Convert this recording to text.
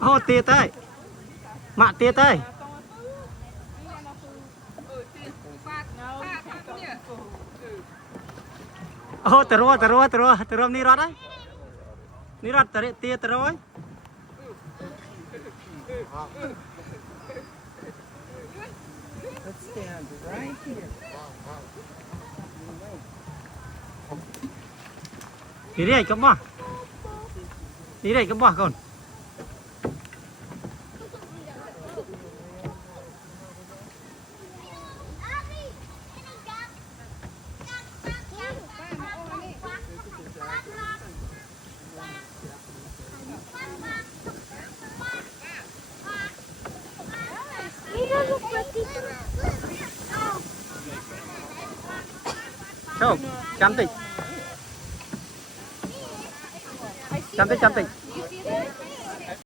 ô tia tới mạ tia tới ô tờ rùa ní rót tờ tia tờ rùa Let's stand right here. đi đây cắm bò con Không, cantik. Cantik, cantik.